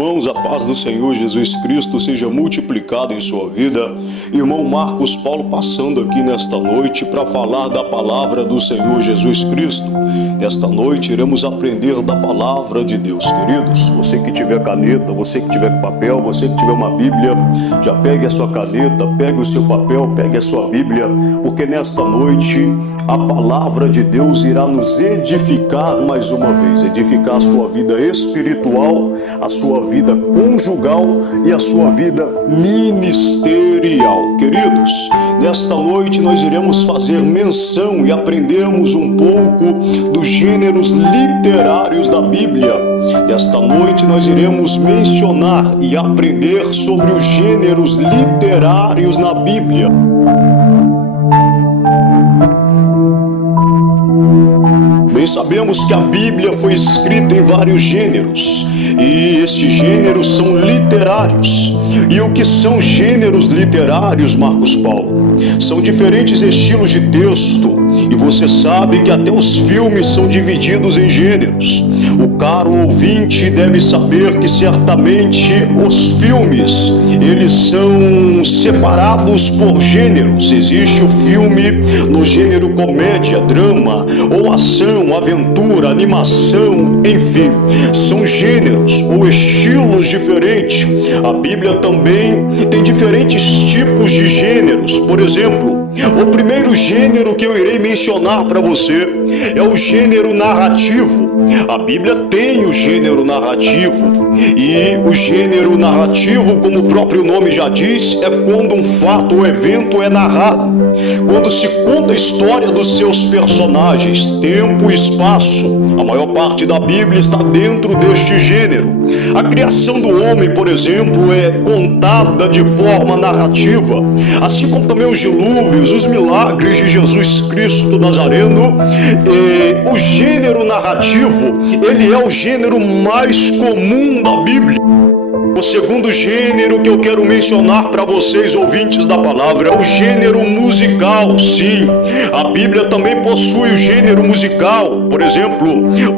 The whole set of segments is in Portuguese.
Irmãos, a paz do Senhor Jesus Cristo seja multiplicada em sua vida. Irmão Marcos Paulo passando aqui nesta noite para falar da palavra do Senhor Jesus Cristo. Nesta noite iremos aprender da palavra de Deus, queridos. Você que tiver caneta, você que tiver papel, você que tiver uma Bíblia, já pegue a sua caneta, pegue o seu papel, pegue a sua Bíblia, porque nesta noite a palavra de Deus irá nos edificar mais uma vez, edificar a sua vida espiritual, a sua vida conjugal e a sua vida ministerial. Queridos, nesta noite nós iremos fazer menção e aprendermos um pouco dos gêneros literários da Bíblia. Nesta noite nós iremos mencionar e aprender sobre os gêneros literários na Bíblia. Bem sabemos que a Bíblia foi escrita em vários gêneros, e estes gêneros são literários. E o que são gêneros literários, Marcos Paulo? São diferentes estilos de texto, e você sabe que até os filmes são divididos em gêneros. O caro ouvinte deve saber que certamente os filmes, eles são separados por gêneros. Existe o filme no gênero comédia, drama, ou ação, aventura, animação, enfim, são gêneros ou estilos diferentes. A Bíblia também tem diferentes tipos de gêneros. Por exemplo, o primeiro gênero que eu irei mencionar para você é o gênero narrativo. A Bíblia tem o gênero narrativo, e o gênero narrativo, como o próprio nome já diz, é quando um fato ou evento é narrado, quando se conta a história dos seus personagens, tempo e espaço. A maior parte da Bíblia está dentro deste gênero. A criação do homem, por exemplo, é contada de forma narrativa, assim como também os dilúvios, os milagres de Jesus Cristo Nazareno. O gênero narrativo, ele é o gênero mais comum da Bíblia. O segundo gênero que eu quero mencionar para vocês, ouvintes da palavra, é o gênero musical. Sim, a Bíblia também possui o gênero musical. Por exemplo,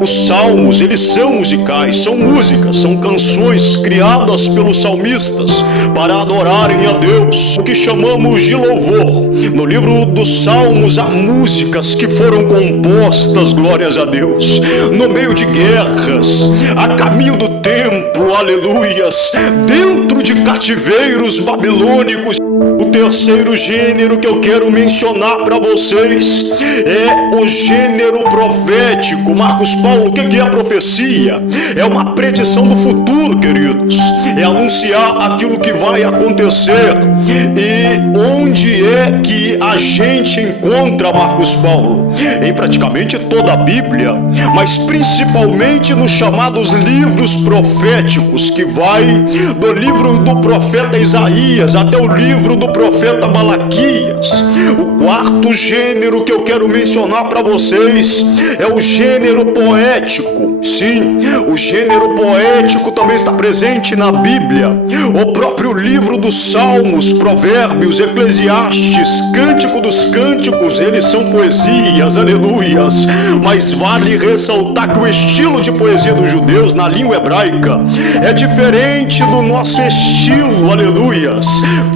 os salmos, eles são musicais, são músicas, são canções criadas pelos salmistas para adorarem a Deus, o que chamamos de louvor. No livro dos Salmos há músicas que foram compostas, glórias a Deus, no meio de guerras, a caminho do templo, aleluias, dentro de cativeiros babilônicos. O terceiro gênero que eu quero mencionar para vocês é o gênero profético. Marcos Paulo, o que é a profecia? É uma predição do futuro, queridos. É anunciar aquilo que vai acontecer. E onde é que a gente encontra Marcos Paulo? Em praticamente toda a Bíblia, mas principalmente nos chamados livros proféticos, que vai do livro do profeta Isaías até o livro do profeta Malaquias. O quarto gênero que eu quero mencionar para vocês é o gênero poético. Sim, o gênero poético também está presente na Bíblia. O próprio livro dos Salmos, Provérbios, Eclesiastes, Cântico dos Cânticos, eles são poesias, aleluias. Mas vale ressaltar que o estilo de poesia dos judeus na língua hebraica é diferente do nosso estilo, aleluias.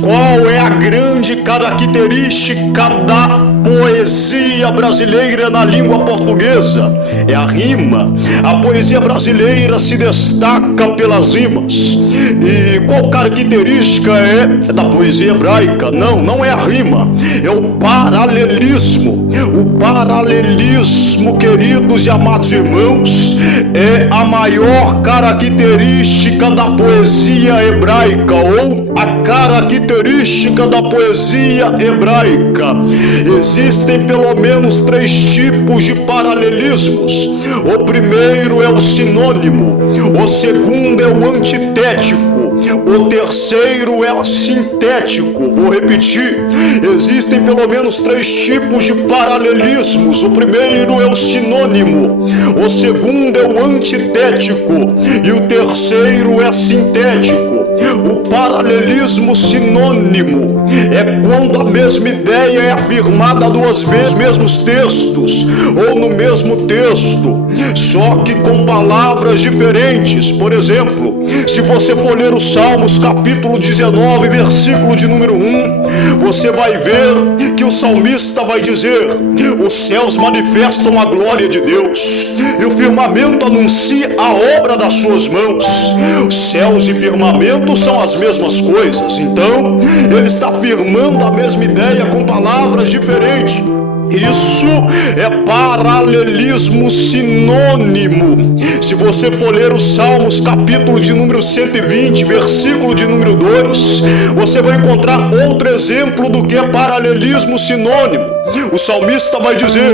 Qual é a grande característica da poesia brasileira na língua portuguesa? É a rima. A poesia brasileira se destaca pelas rimas. E qual característica é da poesia hebraica? Não é a rima, é o paralelismo. O paralelismo, queridos e amados irmãos, é a maior característica da poesia hebraica, ou a característica da poesia hebraica. Existem pelo menos 3 tipos de paralelismos. O primeiro é o sinônimo, o segundo é o antitético, o terceiro é o sintético. Vou repetir: existem pelo menos 3 tipos de paralelismos. O primeiro é o sinônimo, o segundo é o antitético e o terceiro é sintético. O paralelismo sinônimo é quando a mesma ideia é afirmada duas vezes nos mesmos textos ou no mesmo texto, só que com palavras diferentes. Por exemplo, se você for ler os Salmos capítulo 19, versículo de número 1, você vai ver que o salmista vai dizer: os céus manifestam a glória de Deus e o firmamento anuncia a obra das suas mãos. Os céus e firmamento são as mesmas coisas, então ele está afirmando a mesma ideia com palavras diferentes. Isso é paralelismo sinônimo. Se você for ler os Salmos capítulo de número 120, versículo de número 2, você vai encontrar outro exemplo do que é paralelismo sinônimo. O salmista vai dizer: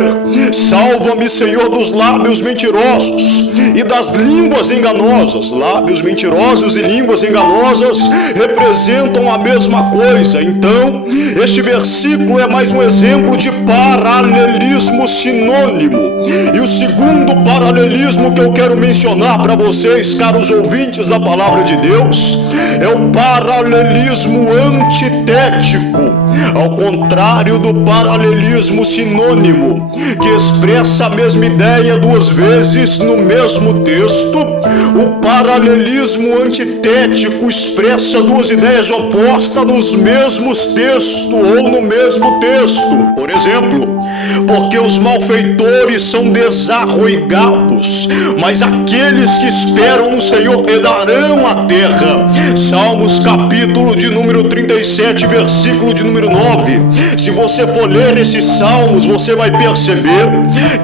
salva-me, Senhor, dos lábios mentirosos e das línguas enganosas. Lábios mentirosos e línguas enganosas representam a mesma coisa. Então, este versículo é mais um exemplo de paralelismo sinônimo. E o segundo paralelismo que eu quero mencionar para vocês, caros ouvintes da Palavra de Deus, é o paralelismo antitético, ao contrário do paralelismo sinônimo, que expressa a mesma ideia duas vezes no mesmo texto. O paralelismo antitético expressa duas ideias opostas nos mesmos textos ou no mesmo texto. Por exemplo, porque os malfeitores são desarraigados, mas aqueles que esperam no Senhor herdarão a terra. Salmos capítulo de número 37, versículo de número 9. Se você for ler esses salmos, você vai perceber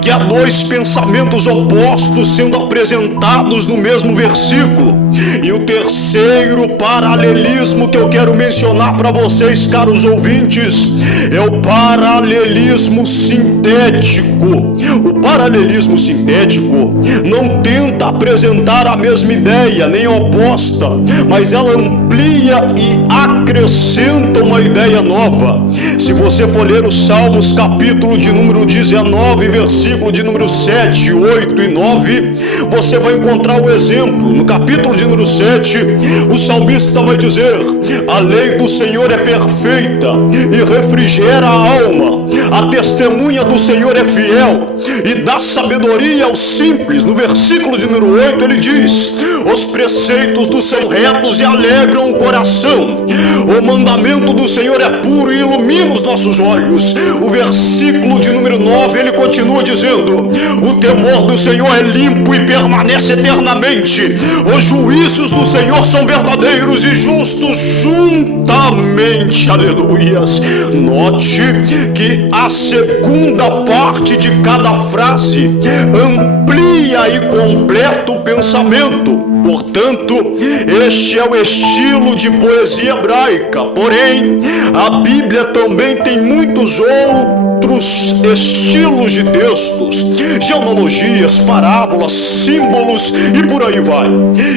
que há dois pensamentos opostos sendo apresentados no mesmo versículo. E o terceiro paralelismo que eu quero mencionar para vocês, caros ouvintes, é o paralelismo sintético. O paralelismo sintético não tenta apresentar a mesma ideia, nem a oposta, mas ela amplia e acrescenta uma ideia nova. Se você for ler os Salmos capítulo de número 19, versículo de número 7, 8 e 9, você vai encontrar um exemplo. No capítulo de número 7, o salmista vai dizer: a lei do Senhor é perfeita e refrigera a alma. A testemunha do Senhor é fiel e dá sabedoria aos simples. No versículo de número 8 ele diz: os preceitos do Senhor retos e alegram o coração. O mandamento do Senhor é puro e ilumina os nossos olhos. O versículo de número 9 ele continua dizendo: o temor do Senhor é limpo e permanece eternamente. Os juízos do Senhor são verdadeiros e justos juntamente. Aleluias. Note que a segunda parte de cada frase amplia e completa o pensamento. Portanto, este é o estilo de poesia hebraica. Porém, a Bíblia também tem muitos outros estilos de textos, genealogias, parábolas, símbolos e por aí vai.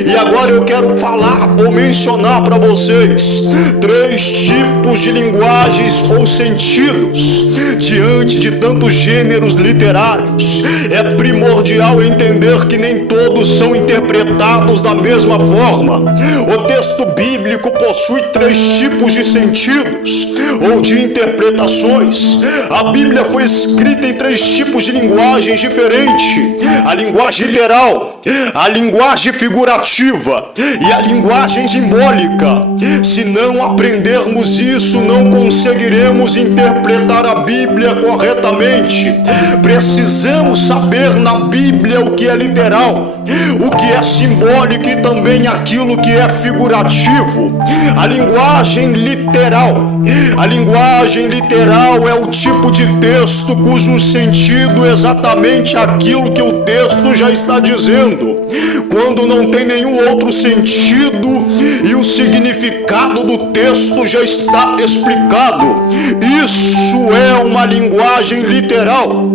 E agora eu quero falar ou mencionar para vocês três tipos de linguagens ou sentidos. Diante de tantos gêneros literários, é primordial entender que nem todos são interpretados da mesma forma. O texto bíblico possui três tipos de sentidos ou de interpretações. A Bíblia foi escrita em três tipos de linguagens diferentes: a linguagem literal, a linguagem figurativa e a linguagem simbólica. Se não aprendermos isso, não conseguiremos interpretar a Bíblia corretamente. Precisamos saber na Bíblia o que é literal, o que é simbólico e também aquilo que é figurativo. A linguagem literal. A linguagem literal é o tipo de texto cujo sentido é exatamente aquilo que o texto já está dizendo, quando não tem nenhum outro sentido e o significado do texto já está explicado. Isso é uma linguagem literal.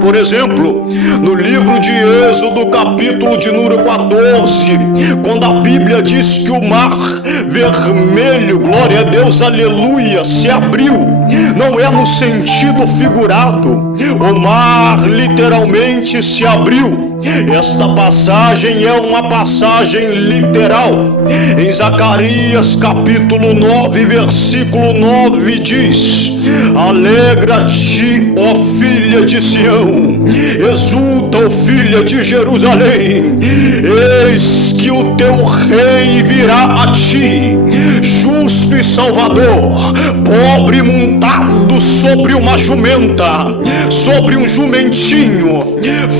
Por exemplo, no livro de Êxodo, capítulo de número 14, quando a Bíblia diz que o mar vermelho, glória a Deus, aleluia, se abriu, não é no sentido figurado. O mar literalmente se abriu. Esta passagem é uma passagem literal. Em Zacarias capítulo 9, versículo 9 diz: alegra-te, ó filha de Sião, exulta, ó filha de Jerusalém, eis que o teu rei virá a ti, justo e salvador, pobre montado sobre uma jumenta, sobre um jumentinho,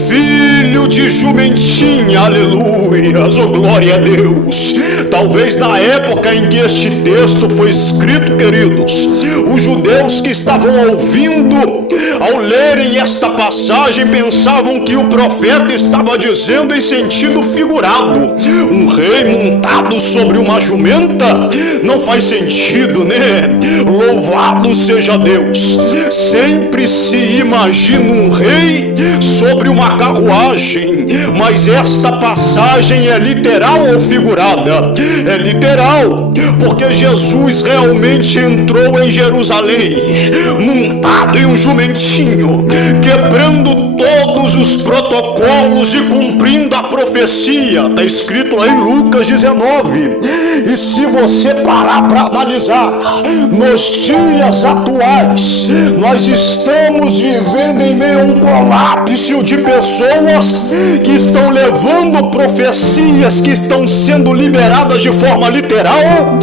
filho de jumentinha, aleluias, oh glória a Deus. Talvez na época em que este texto foi escrito, queridos, os judeus que estavam ouvindo, ao lerem esta passagem, pensavam que o profeta estava dizendo em sentido figurado. Um rei montado sobre uma jumenta não faz sentido, né? Louvado seja Deus. Sempre se imagina um rei sobre uma carruagem, mas esta passagem é literal ou figurada? É literal, porque Jesus realmente entrou em Jerusalém montado em um jumentinho, quebrando todos os protocolos e cumprindo a profecia. Está escrito lá em Lucas 19. E se você parar para analisar, nos dias atuais nós estamos vivendo em meio a um colapso de pessoas que estão levando profecias que estão sendo liberadas de forma literal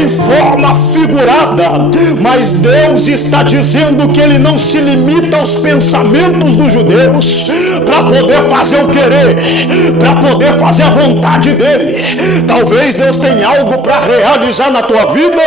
em forma figurada. Mas Deus está dizendo que Ele não se limita aos pensamentos dos judeus para poder fazer o querer, para poder fazer a vontade dEle. Talvez Deus tenha algo para realizar na tua vida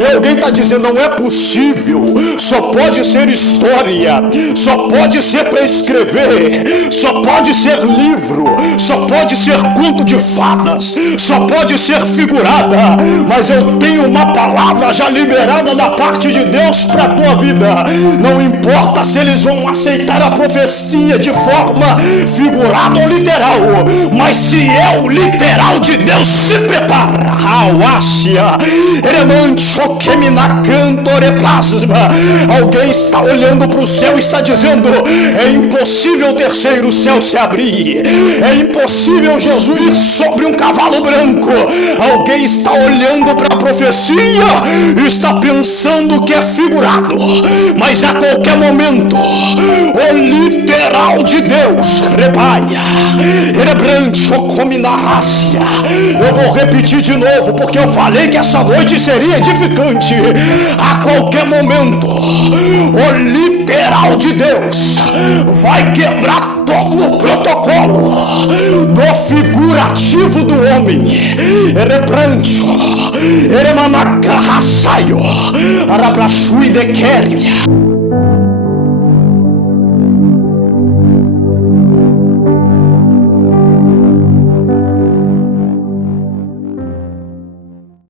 e alguém está dizendo: não é possível, só pode ser história, só pode ser para escrever, só pode ser livro, só pode ser conto de fadas, só pode ser figurada. Mas eu tenho uma palavra já liberada da parte de Deus para a tua vida. Não importa se eles vão aceitar a profecia de forma figurada ou literal, mas se é o literal de Deus, se prepara. Alguém está olhando para o céu e está dizendo: é impossível o terceiro céu se abrir, é impossível Jesus ir sobre um cavalo branco. Alguém está olhando para a profecia e está pensando que é figurado, mas a qualquer momento o literal de Deus rebaia, eu vou repetir de novo, porque eu falei que essa noite seria edificante. A qualquer momento o literal de Deus vai quebrar todo o protocolo do figurativo do homem. Erebrancho, Eremanaka Rasaio, Arabrashui de Kéria.